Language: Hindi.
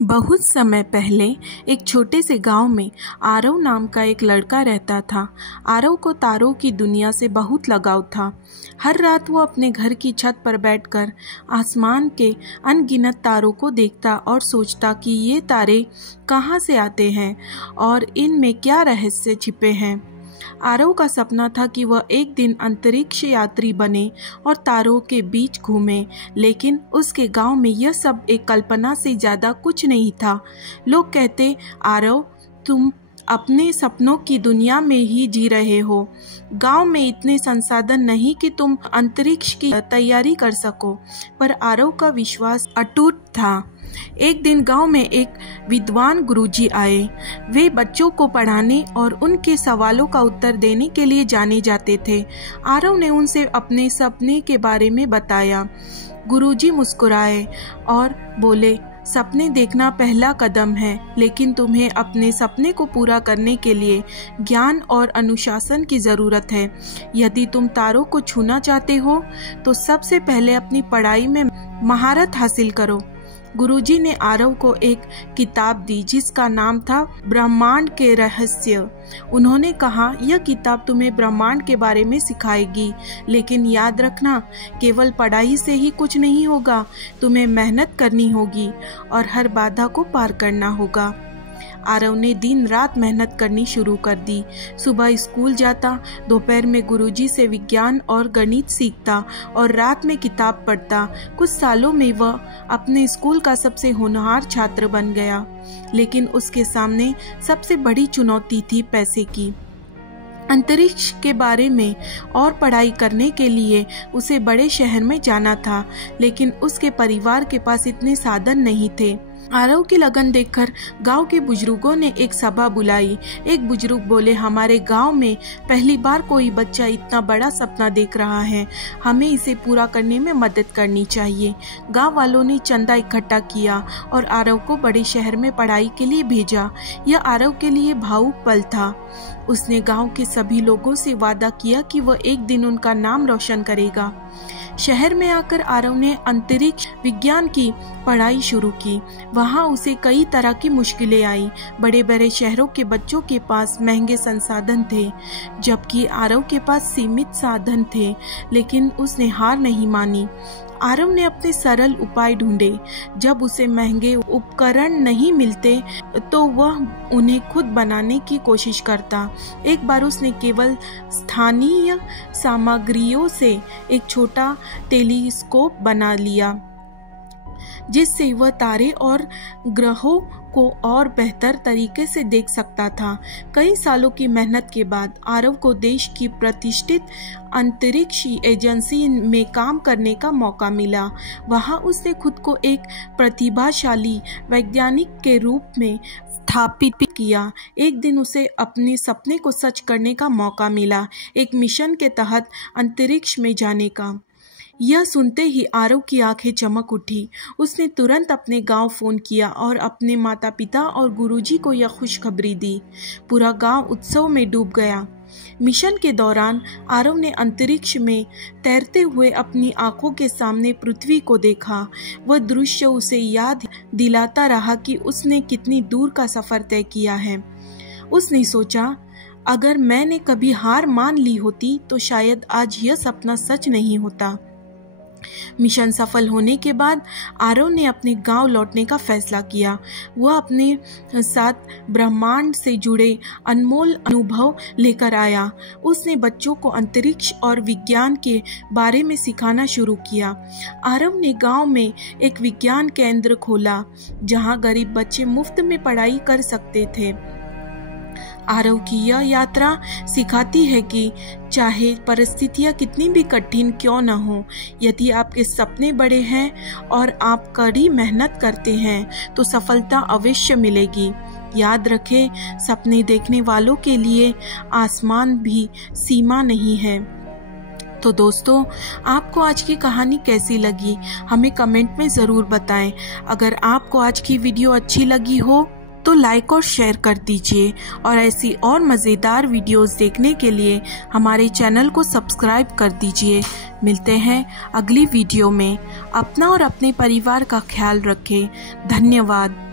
बहुत समय पहले एक छोटे से गांव में आरव नाम का एक लड़का रहता था। आरव को तारों की दुनिया से बहुत लगाव था। हर रात वो अपने घर की छत पर बैठकर आसमान के अनगिनत तारों को देखता और सोचता कि ये तारे कहाँ से आते हैं और इनमें क्या रहस्य छिपे हैं। आरव का सपना था कि वह एक दिन अंतरिक्ष यात्री बने और तारों के बीच घूमे, लेकिन उसके गांव में यह सब एक कल्पना से ज्यादा कुछ नहीं था। लोग कहते, आरव तुम अपने सपनों की दुनिया में ही जी रहे हो। गांव में इतने संसाधन नहीं कि तुम अंतरिक्ष की तैयारी कर सको। पर आरव का विश्वास अटूट था। एक दिन गांव में एक विद्वान गुरुजी आए। वे बच्चों को पढ़ाने और उनके सवालों का उत्तर देने के लिए जाने जाते थे। आरव ने उनसे अपने सपने के बारे में बताया। गुरुजी मुस्कुराए और बोले, सपने देखना पहला कदम है, लेकिन तुम्हें अपने सपने को पूरा करने के लिए ज्ञान और अनुशासन की जरूरत है। यदि तुम तारों को छूना चाहते हो तो सबसे पहले अपनी पढ़ाई में महारत हासिल करो। गुरुजी ने आरव को एक किताब दी जिसका नाम था ब्रह्मांड के रहस्य। उन्होंने कहा, यह किताब तुम्हें ब्रह्मांड के बारे में सिखाएगी, लेकिन याद रखना, केवल पढ़ाई से ही कुछ नहीं होगा। तुम्हें मेहनत करनी होगी और हर बाधा को पार करना होगा। आरव ने दिन रात मेहनत करनी शुरू कर दी। सुबह स्कूल जाता, दोपहर में गुरुजी से विज्ञान और गणित सीखता और रात में किताब पढ़ता। कुछ सालों में वह अपने स्कूल का सबसे होनहार छात्र बन गया, लेकिन उसके सामने सबसे बड़ी चुनौती थी पैसे की। अंतरिक्ष के बारे में और पढ़ाई करने के लिए उसे बड़े शहर में जाना था, लेकिन उसके परिवार के पास इतने साधन नहीं थे। आरव की लगन देखकर गांव के बुजुर्गों ने एक सभा बुलाई। एक बुजुर्ग बोले, हमारे गांव में पहली बार कोई बच्चा इतना बड़ा सपना देख रहा है, हमें इसे पूरा करने में मदद करनी चाहिए। गांव वालों ने चंदा इकट्ठा किया और आरव को बड़े शहर में पढ़ाई के लिए भेजा। यह आरव के लिए भावुक पल था। उसने गांव के सभी लोगों से वादा किया कि वह एक दिन उनका नाम रोशन करेगा। शहर में आकर आरव ने अंतरिक्ष विज्ञान की पढ़ाई शुरू की। वहां उसे कई तरह की मुश्किलें आई। बड़े बड़े शहरों के बच्चों के पास महंगे संसाधन थे, जबकि आरव के पास सीमित साधन थे, लेकिन उसने हार नहीं मानी। आरव ने अपने सरल उपाय ढूंढे। जब उसे महंगे उपकरण नहीं मिलते तो वह उन्हें खुद बनाने की कोशिश करता। एक बार उसने केवल स्थानीय सामग्रियों से एक छोटा टेलीस्कोप बना लिया, जिससे वह तारे और ग्रहों को और बेहतर तरीके से देख सकता था। कई सालों की मेहनत के बाद आरव को देश की प्रतिष्ठित अंतरिक्ष एजेंसी में काम करने का मौका मिला। वहां उसने खुद को एक प्रतिभाशाली वैज्ञानिक के रूप में स्थापित किया। एक दिन उसे अपने सपने को सच करने का मौका मिला, एक मिशन के तहत अंतरिक्ष में जाने का। यह सुनते ही आरव की आंखें चमक उठी। उसने तुरंत अपने गांव फोन किया और अपने माता पिता और गुरुजी को यह खुशखबरी दी। पूरा गांव उत्सव में डूब गया। मिशन के दौरान आरव ने अंतरिक्ष में तैरते हुए अपनी आंखों के सामने पृथ्वी को देखा। वह दृश्य उसे याद दिलाता रहा कि उसने कितनी दूर का सफर तय किया है। उसने सोचा, अगर मैंने कभी हार मान ली होती तो शायद आज यह सपना सच नहीं होता। मिशन सफल होने के बाद आरव ने अपने गांव लौटने का फैसला किया। वह अपने साथ ब्रह्मांड से जुड़े अनमोल अनुभव लेकर आया। उसने बच्चों को अंतरिक्ष और विज्ञान के बारे में सिखाना शुरू किया। आरव ने गांव में एक विज्ञान केंद्र खोला, जहां गरीब बच्चे मुफ्त में पढ़ाई कर सकते थे। आरव की यह यात्रा सिखाती है कि चाहे परिस्थितियां कितनी भी कठिन क्यों न हो, यदि आपके सपने बड़े हैं और आप कड़ी मेहनत करते हैं तो सफलता अवश्य मिलेगी। याद रखें, सपने देखने वालों के लिए आसमान भी सीमा नहीं है। तो दोस्तों, आपको आज की कहानी कैसी लगी, हमें कमेंट में ज़रूर बताएं। अगर आपको आज की वीडियो अच्छी लगी हो तो लाइक और शेयर कर दीजिए, और ऐसी और मज़ेदार वीडियोस देखने के लिए हमारे चैनल को सब्सक्राइब कर दीजिए। मिलते हैं अगली वीडियो में। अपना और अपने परिवार का ख्याल रखें। धन्यवाद।